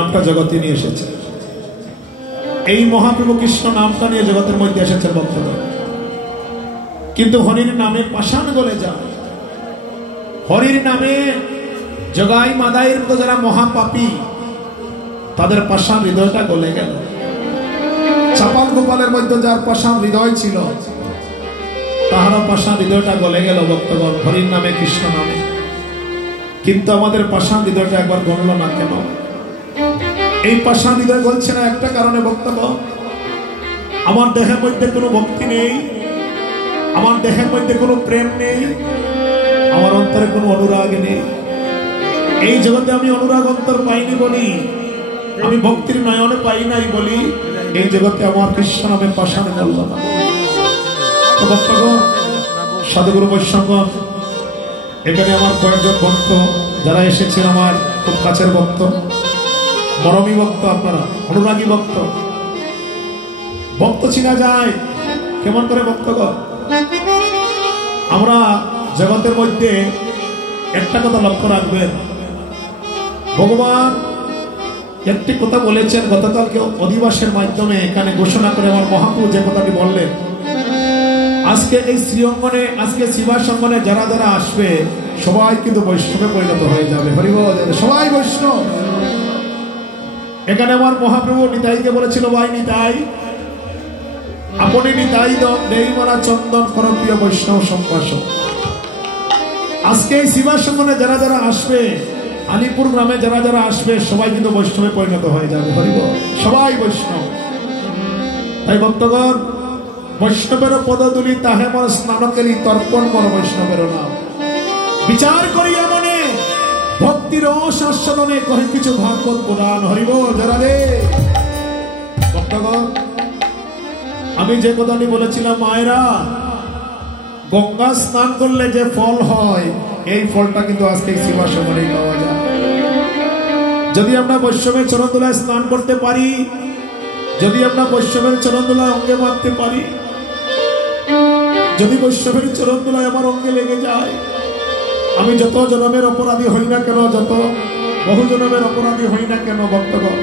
নামটা জগতে নিয়ে এসেছে। এই মহাপ্রভু কৃষ্ণ নামটা নিয়ে জগতের মধ্যে এসেছে বক্তব্য। কিন্তু হরির নামে পাষাণ গলে যায়। হরির নামে জগাই মাদাইয়ের মতো যারা মহাপাপী, তাদের পাষাণ হৃদয়টা গলে গেল। চাপাল গোপালের মধ্যে যার পাষাণ হৃদয় ছিল, তাহারও পাষাণ হৃদয়টা গলে গেল ভক্তগণ হরির নামে, কৃষ্ণ নামে। কিন্তু আমাদের পাষাণ হৃদয়টা একবার গলল না কেন? এই পাষাণ হৃদয় গলছে না একটা কারণে ভক্তগণ, আমার দেহের মধ্যে কোনো ভক্তি নেই, আমার দেহের মধ্যে কোনো প্রেম নেই, আমার অন্তরে কোনো অনুরাগ নেই। এই জগতে আমি অনুরাগ অন্তর পাইনি বলি, আমি ভক্তির নয়নে পাই নাই বলি, এই জগতে আমার কৃষ্ণ নামে পাষাণ গলল না। ভক্তগণ, সাধুগুরু বৈষ্ণবগণ, এখানে আমার কয়েকজন ভক্ত যারা এসেছেন, আমার খুব কাছের ভক্ত, মরমী ভক্ত, আপনারা অনুরাগী ভক্ত। ভক্ত চিনা যায় কেমন করে ভক্তগণ? আমরা জগতের মধ্যে একটা কথা লক্ষ্য রাখবেন, ভগবান একটি কথা বলেছেন গতকালকে অধিবাসের মাধ্যমে এখানে ঘোষণা করে আমার মহাপ্রভু যে কথাটি বললেন, আজকে এই শ্রীঅঙ্গনে, আজকে শিবাসঙ্গনে যারা যারা আসবে সবাই কিন্তু বৈষ্ণবে পরিণত হয়ে যাবে। হরিবল, সবাই বৈষ্ণব। এখানে আমার মহাপ্রভু নিতাইকে বলেছিল, ভাই নিতাই, আপনি নিতাই দেই মারা চন্দন কর প্রিয় বৈষ্ণব সম্ভাষণ। আজকে এই শিবাসঙ্গনে যারা যারা আসবে, আলিপুর গ্রামে যারা যারা আসবে সবাই কিন্তু বৈষ্ণবে পরিণত হয়ে যাবে। হরিবল, সবাই বৈষ্ণব। তাই ভক্তগণ, বৈষ্ণবের পদধূলি তাহে মর স্নানকেলি তর্পণ কর বৈষ্ণবের নাম। বিচার করিয়া মনে ভক্তি রস আস্বাদনে কহে কিছু ভাগবত পুরাণ। হরিবল যারা রে ভক্তগণ, আমি যে কথাটি বলেছিলাম, মায়েরা, গঙ্গা স্নান করলে যে ফল হয়, এই ফলটা কিন্তু আজকে শিবাসঙ্গনেই পাওয়া যায়। যদি আমরা বৈষ্ণবের চরণদোলায় স্নান করতে পারি, যদি আমরা বৈষ্ণবের চরণদোলায় অঙ্গে মারতে পারি, যদি বৈষ্ণবের চরণদোলায় আমার অঙ্গে লেগে যায়, আমি যত জনমের অপরাধী হই না কেন, যত বহু জনমের অপরাধী হই না কেন ভক্তগণ,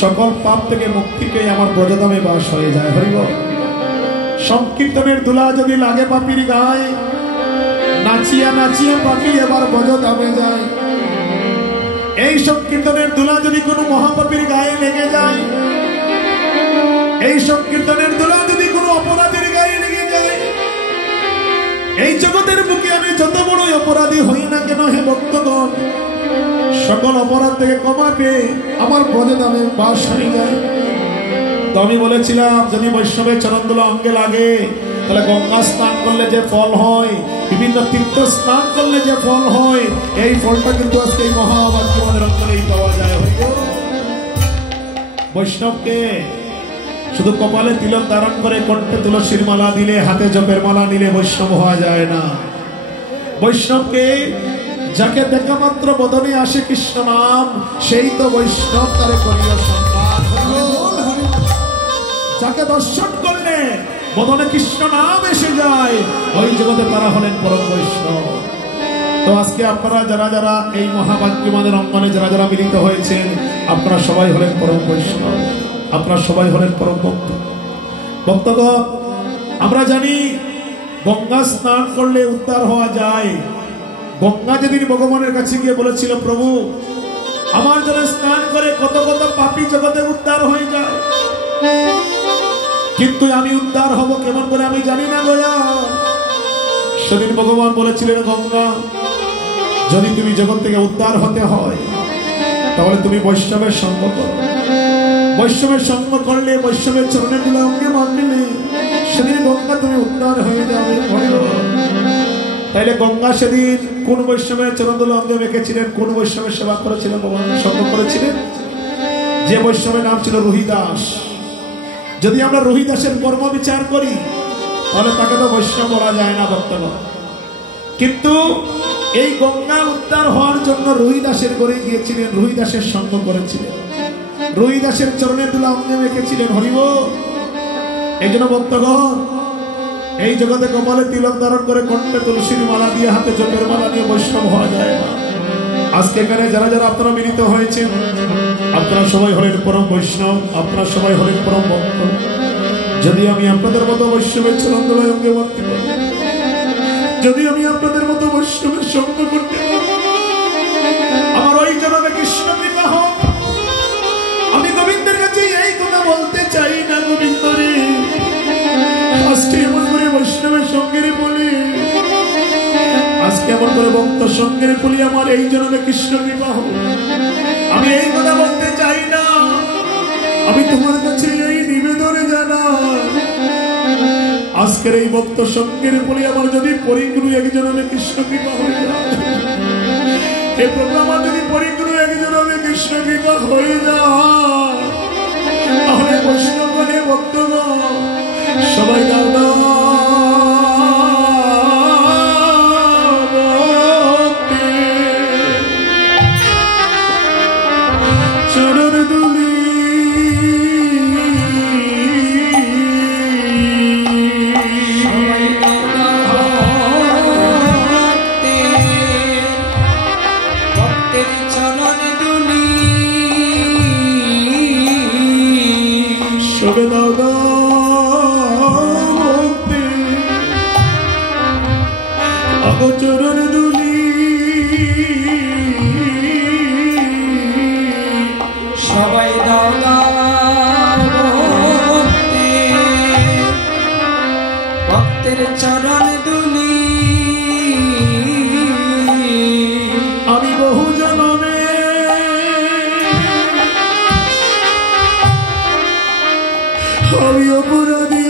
সকল পাপ থেকে মুক্তি পেয়ে আমার ব্রজধামে বাস হয়ে যায়। হরিবল, সংকীর্তনের দুলা যদি লাগে পাপির গায়ে, নাচিয়া নাচিয়া পাপি এবার ব্রজধামে যায়। এই সংকীর্তনের দুলা যদি কোনো মহাপাপীর গায়ে লেগে যায়, এই সংকীর্তনের দোলা যদি কোনো অপরাধীর গায়ে লেগে যায়, এই জগতের বুকে আমি যত বড় অপরাধী হই না কেন হে ভক্তগণ, সকল অপরাধ থেকে ক্ষমা পেয়ে আমার ব্রজধামে বাস হয়ে যায়। তো আমি বলেছিলাম, যদি বৈষ্ণবের চরণদোলা অঙ্গে লাগে, তাহলে গঙ্গা স্নান করলে যে ফল হয়, বিভিন্ন তীর্থ স্নান করলে যে ফল হয়, এই ফলটা কিন্তু আজকে এই মহাবাক্যের অঙ্গনেই পাওয়া যায়। বৈষ্ণবকে শুধু কপালে তিলক ধারণ করে কণ্ঠে তুলসীর মালা দিলে, হাতে জপের মালা নিলে বৈষ্ণব হওয়া যায় না। বৈষ্ণবকে যাকে দেখা মাত্র বদনে আসে কৃষ্ণ নাম, সেই তো বৈষ্ণব, তারে করিও সম্মান। যাকে দর্শন করলে বদনে কৃষ্ণ নাম এসে যায়, ওই জগতে তারা হলেন পরম বৈষ্ণব। তো আজকে আপনারা যারা যারা এই মহাবাক্যমানের অঙ্গনে যারা যারা মিলিত হয়েছেন, আপনারা সবাই হলেন পরম বৈষ্ণব, আপনারা সবাই হলেন পরম ভক্ত। ভক্তগণ, আমরা জানি গঙ্গা স্নান করলে উদ্ধার হওয়া যায়। গঙ্গা যেদিন ভগবানের কাছে গিয়ে বলেছিল, প্রভু আমার জন্য স্নান করে কত কত পাপী জগতে উদ্ধার হয়ে যায়, কিন্তু আমি উদ্ধার হব কেমন করে আমি জানি না দয়া। সেদিন ভগবান বলেছিলেন, গঙ্গা, যদি তুমি জগৎ থেকে উদ্ধার হতে হয়, তাহলে তুমি বৈষ্ণবের সঙ্গ করো। বৈষ্ণবের সঙ্গ করলে, বৈষ্ণবের চরণের ধুলা অঙ্গে মানলে, সেদিন গঙ্গা তুমি উদ্ধার হয়ে যাবে। তাইলে গঙ্গা সেদিন কোন বৈষ্ণবের চরণধুলা অঙ্গে মেখেছিলেন, কোন বৈষ্ণবের সেবা করেছিলেন, ভগবানের সঙ্গ করেছিলেন? যে বৈষ্ণবের নাম ছিল রোহিদাস। যদি আমরা রোহিদাসের কর্ম বিচার করি, তাহলে তাকে তো বৈষ্ণব বলা যায় না ভক্তগণ। কিন্তু এই গঙ্গা উদ্ধার হওয়ার জন্য রোহিদাসের ঘরে গিয়েছিলেন, রোহিদাসের সঙ্গ করেছিলেন, রোহিদাসের চরণের ধুলা অঙ্গে মেখেছিলেন। হরিবল। এই জন্য ভক্তগণ, এই জগতে কপালে তিলক ধারণ করে কণ্ঠে তুলসীর মালা দিয়ে, হাতে জপের মালা দিয়ে বৈষ্ণব হওয়া যায় না। আজকে এখানে যারা যারা আপনারা মিলিত হয়েছেন, আপনারা সবাই হলেন পরম বৈষ্ণব, আপনারা সবাই হলেন পরম ভক্ত। যদি আমি আপনাদের মতো বৈষ্ণবের চরণদোলায় অঙ্গে ভক্তি করি, যদি আমি আপনাদের মতো বৈষ্ণবের সঙ্গ করতে আমার ওই জনমে কৃষ্ণ কৃপা হোক। আমি গোবিন্দের কাছে এই কথা বলতে চাই না, গোবিন্দ রে আজকে এমন করে বৈষ্ণবের সঙ্গে বলি, আজকে এমন করে ভক্ত সঙ্গে বলি আমার এই জনমে কৃষ্ণ কৃপা হোক। আমি এই কথা বলতে চাই না, আমি তোমার কাছে এই নিবেদনে জানাই আজকের এই ভক্ত সঙ্গের বলি আমার যদি পরিগুরু একজনে কৃষ্ণ কৃপা হয়ে যায়, এই প্রভু আমার যদি পরিগুরু একজনে কৃষ্ণ কৃপা হয়ে যায়, তাহলে বৈষ্ণবগণে ভক্তগণ সবাই দাদা চরণ দুলি আমি বহু জনমে আমি অপরাধী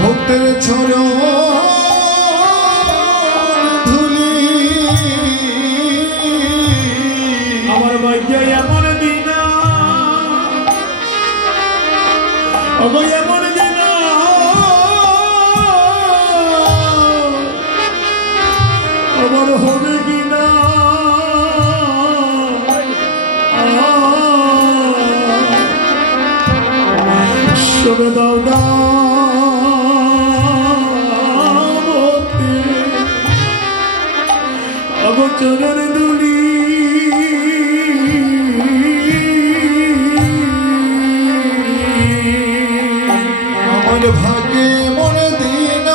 ভক্তের চরণ ধুলি আমার ভাগ্য এমন দিন, এমন দিন আমার হবে কিনা সবে দাও না চরণ দুলি আমার ভাগ্যে মনে দিন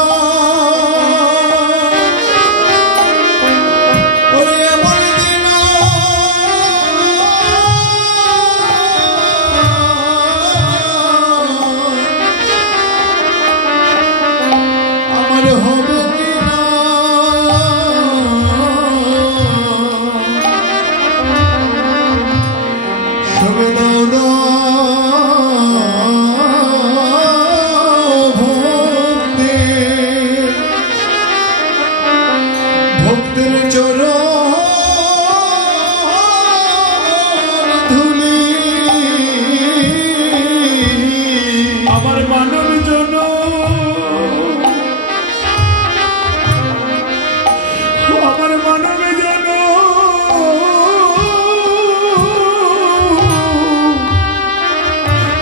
আমার হবে ভক্তের চরণ ধুলি আমার মানব জন আমার মানব জন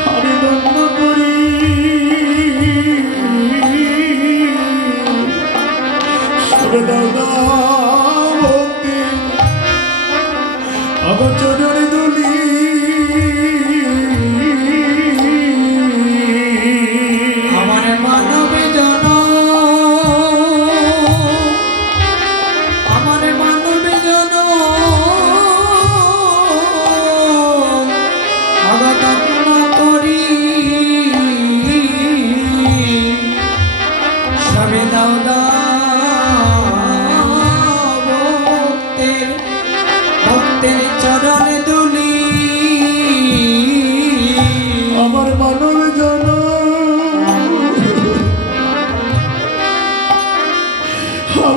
আমি ধন্য করি দাদা আমার চরণ দুলি আমার মানব জন আমার মানব জন আরাধন করি সবে দাদা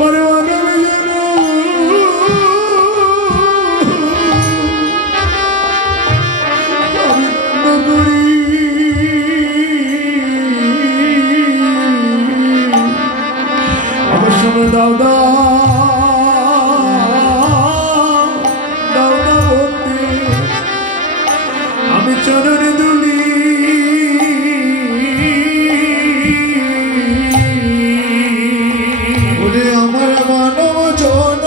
আমার মানব যেন আমার সময় দাও আমি চরণে দুলি ওরে আমার মানব জন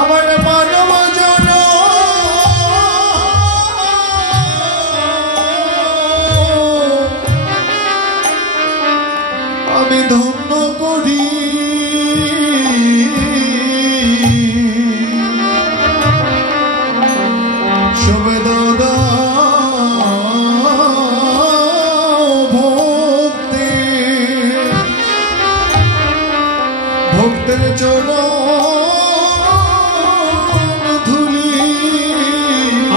আমার মানব জন আমি ধন্য করি ভক্তের চরণ ধুলি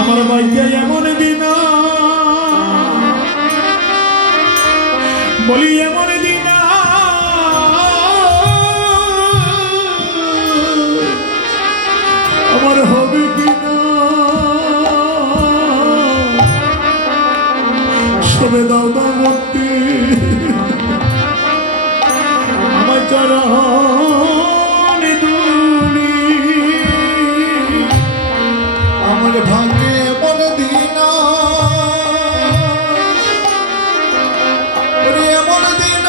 আমার ভাইয়া এমন দিন বলি এমন দিন আমার হবে কিনা সবে দাও ভক্তি আমার চরণ দুলি আমার ভাগ্যে এমন দিন এমন দিন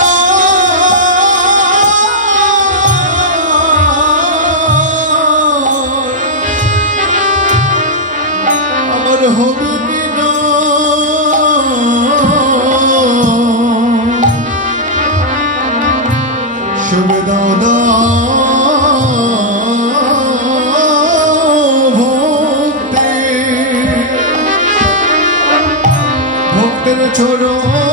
আমার হবে কিনা শুভে দাও ভক্তের চরণ